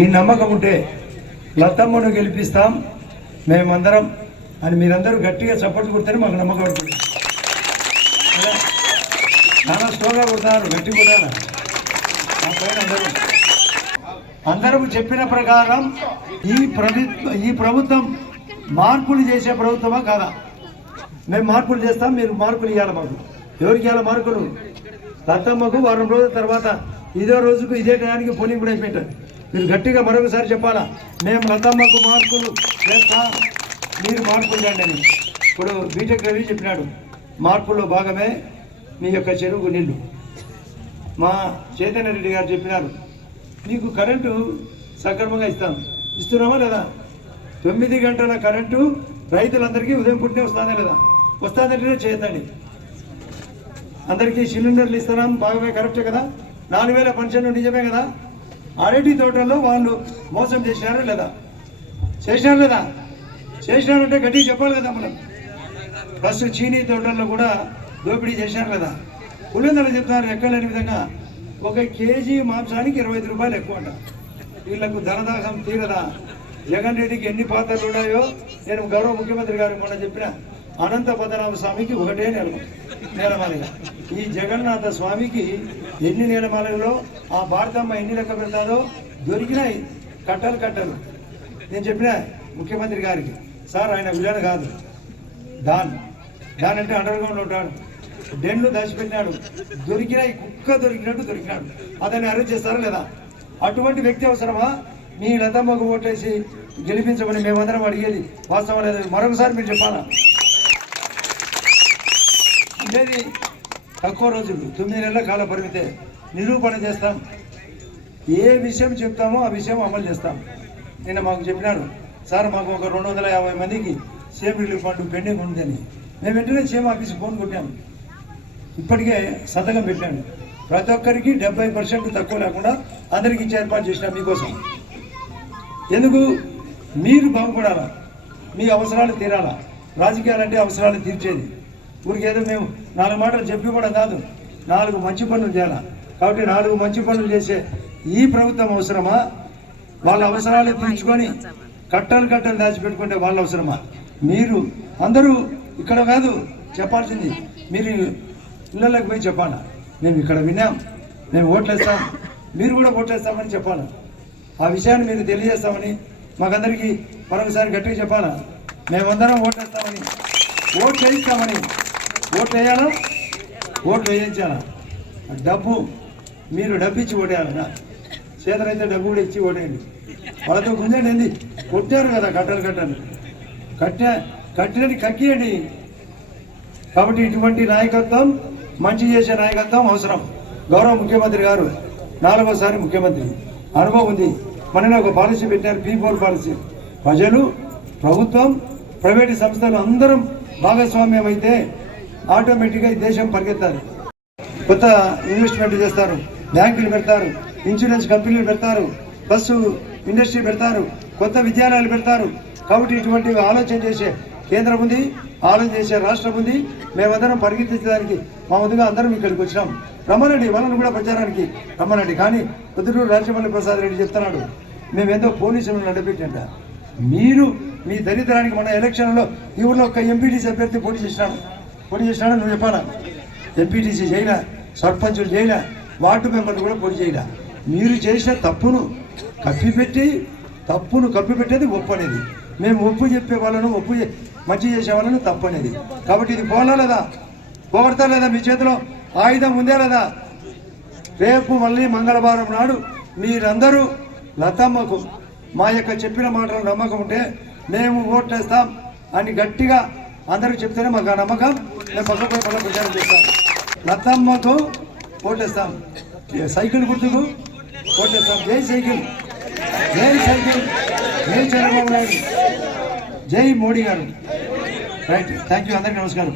ఈ నమ్మకం ఉంటే లతమ్మను గెలిపిస్తాం మేమందరం అని మీరందరూ గట్టిగా సపోర్ట్ కొడితేనే మాకు నమ్మకం ఉంటుంది. చాలా స్లోగా కొడతారు గట్టి కొట్టారు ఆ పైన అందరూ. అందరూ చెప్పిన ప్రకారం ఈ ప్రభుత్వ ఈ ప్రభుత్వం మార్పులు చేసే ప్రభుత్వమా కాదా? మేము మార్పులు చేస్తాం మీరు మార్పులు ఇవ్వాలి మాకు. ఎవరికి ఇవ్వాలి మార్కులు? లత్తమ్మకు వారం రోజుల తర్వాత ఇదే రోజుకు ఇదే టయానికి పోలింగ్ కూడా అయిపోయింటారు మీరు గట్టిగా మరొకసారి చెప్పాలా? మేము లతమ్మకు మార్కులు చేస్తా మీరు మార్పులు చేయండి అని. ఇప్పుడు బీటెక్ రవి చెప్పినాడు మార్పుల్లో భాగమే మీ యొక్క చెరువు నీళ్ళు మా చైతన్య రెడ్డి గారు చెప్పినారు మీకు కరెంటు సక్రమంగా ఇస్తాం. ఇస్తున్నామా లేదా? తొమ్మిది గంటల కరెంటు రైతులందరికీ ఉదయం పుట్టినే వస్తుందా లేదా? వస్తుందంటేనే చేయొద్దండి. అందరికీ సిలిండర్లు ఇస్తున్నాం భాగమే కరెక్టే కదా? నాలుగు వేల పెన్షన్ నిజమే కదా? అరటి తోటల్లో వాళ్ళు మోసం చేసినారా లేదా? చేసినారు లేదా? చేసినారంటే గట్టిగా చెప్పాలి కదా మనం. ఫస్ట్ చీనీ తోటల్లో కూడా దోపిడీ చేశారు కదా. పులిందరూ చెప్తున్నారు ఎక్కలేని విధంగా ఒక కేజీ మాంసానికి ఇరవై ఐదు రూపాయలు ఎక్కువ అంట. వీళ్ళకు ధనదాహం తీరదా? జగన్ రెడ్డికి ఎన్ని పాత్రలు ఉన్నాయో నేను గౌరవ ముఖ్యమంత్రి గారు మొన్న చెప్పిన అనంత పద్మనాభ స్వామికి ఒకటే నెల నేలమాలిక ఈ జగన్నాథ స్వామికి ఎన్ని నేలమాలలో ఆ భారతమ్మ ఎన్ని లెక్క పెడతాదో దొరికినాయి. కట్టలు కట్టలు. నేను చెప్పిన ముఖ్యమంత్రి గారికి సార్ ఆయన విలన్ కాదు. దాన్ దాన్ అంటే అండర్ గ్రౌండ్ ఉంటాడు. డెన్లు దాచిపెట్టినాడు. దొరికినాయి కుక్క దొరికినట్టు దొరికినాడు. అతన్ని అరెస్ట్ చేస్తారా లేదా? అటువంటి వ్యక్తి అవసరమా? మీ లతమ్మకు ఓటేసి గెలిపించమని మేమందరం అడిగేది వాస్తవం లేదు మరొకసారి మీరు చెప్పాలా? ఉండేది తక్కువ రోజులు తొమ్మిది నెలల కాల పరిమితే నిరూపణ చేస్తాం. ఏ విషయం చెప్తామో ఆ విషయం అమలు చేస్తాం. నిన్న మాకు చెప్పినారు సార్ మాకు ఒక రెండు వందల యాభై మందికి సేమ్ రిలీఫ్ ఫండ్ పెండింగ్ ఉందని. మేము వెంటనే సేమ్ ఆఫీస్కి ఫోన్ కొట్టాము ఇప్పటికే సంతకం పెట్టాను. ప్రతి ఒక్కరికి డెబ్బై పర్సెంట్ తక్కువ లేకుండా అందరికి ఏర్పాటు చేసిన మీకోసం. ఎందుకు? మీరు బాగుపడాలా? మీ అవసరాలు తీరాలా? రాజకీయాలంటే అవసరాలు తీర్చేది. ఊరికి ఏదో మేము నాలుగు మాటలు చెప్పి కూడా కాదు. నాలుగు మంచి పనులు చేయాలా? కాబట్టి నాలుగు మంచి పనులు చేసే ఈ ప్రభుత్వం అవసరమా? వాళ్ళ అవసరాలు తీర్చుకొని కట్టలు కట్టలు దాచిపెట్టుకుంటే వాళ్ళ అవసరమా? మీరు అందరూ ఇక్కడ కాదు చెప్పాల్సింది మీరు ఇళ్ళకి పోయి చెప్పాలా? మేము ఇక్కడ విన్నాం మేము ఓట్లేస్తాం మీరు కూడా ఓట్లేస్తామని చెప్పాలి? ఆ విషయాన్ని మీరు తెలియజేస్తామని మాకందరికీ మరొకసారి గట్టిగా చెప్పాలా? మేమందరం ఓట్లేస్తామని ఓట్లు వేయిస్తామని ఓట్లు వేయాలా? ఓట్లు వేయించాలా? డబ్బు మీరు డబ్బు ఇచ్చి ఓటేయాలన్నా చేతనైతే డబ్బు కూడా ఇచ్చి ఓటేయండి. వాళ్ళతో గుంజండి ఏంది? కొట్టారు కదా కట్టలు కట్టలు. కట్ట కట్టినది కక్కియండి. కాబట్టి ఇటువంటి నాయకత్వం మంచి చేసే నాయకత్వం అవసరం. గౌరవ ముఖ్యమంత్రి గారు నాలుగోసారి ముఖ్యమంత్రి. అనుభవం ఉంది. మనలో ఒక పాలసీ పెట్టారు పీ ఫోర్ పాలసీ. ప్రజలు ప్రభుత్వం ప్రైవేటు సంస్థలు అందరం భాగస్వామ్యం అయితే ఆటోమేటిక్గా ఈ దేశం పరిగెత్తాలి. కొత్త ఇన్వెస్ట్మెంట్ చేస్తారు. బ్యాంకులు పెడతారు. ఇన్సూరెన్స్ కంపెనీలు పెడతారు. బస్సు ఇండస్ట్రీ పెడతారు. కొత్త విద్యాలయాలు పెడతారు. కాబట్టి ఇటువంటి ఆలోచన చేసే కేంద్రం ఉంది ఆలోచన చేసే రాష్ట్రం ఉంది. మేమందరం పరిగెత్తించడానికి మా ముందుగా అందరం ఇక్కడికి వచ్చినాం. రమ్మనండి వాళ్ళని కూడా ప్రచారానికి రమ్మనండి కానీ పొద్దుటూరు రాజమౌళి ప్రసాద్ రెడ్డి చెప్తున్నాడు మేమేదో పోలీసులను నడిపెట్టంట మీరు మీ దరిద్రానికి మన ఎలక్షన్లో ఈ ఊళ్ళో ఒక ఎంపీటీసీ అభ్యర్థి పోటీ చేసినాడు పొడి చేసినా నువ్వు చెప్పాలా? ఎంపీటీసీ చేయలే సర్పంచులు చేయలే వార్డు మెంబర్లు కూడా పొడి చేయలే. మీరు చేసిన తప్పును కప్పిపెట్టి తప్పును కప్పిపెట్టేది ఒప్పు అనేది. మేము ఒప్పు చెప్పే వాళ్ళను ఒప్పు మంచి చేసే వాళ్ళను తప్పు అనేది. కాబట్టి ఇది పోలా లేదా? పోగొడతా లేదా మీ చేతిలో? ఆయుధం ఉందే లేదా? రేపు మళ్ళీ మంగళవారం నాడు మీరందరూ లతమ్మకు మా యొక్క చెప్పిన మాటలు నమ్మకం ఉంటే మేము ఓట్లేస్తాం అని గట్టిగా అందరూ చెప్తేనే మాకు ఆ నమ్మకం. మేము పక్క పోయి ప్రచారం చేస్తాం. లతమ్మకు ఓటేస్తాం సైకిల్ గుర్తుకు ఓటేస్తాం జై సైకిల్. జై సైకిల్. జై చంద్రబాబు నాయుడు. జై మోడీ గారు. రైట్. థ్యాంక్ యూ అందరికీ నమస్కారం.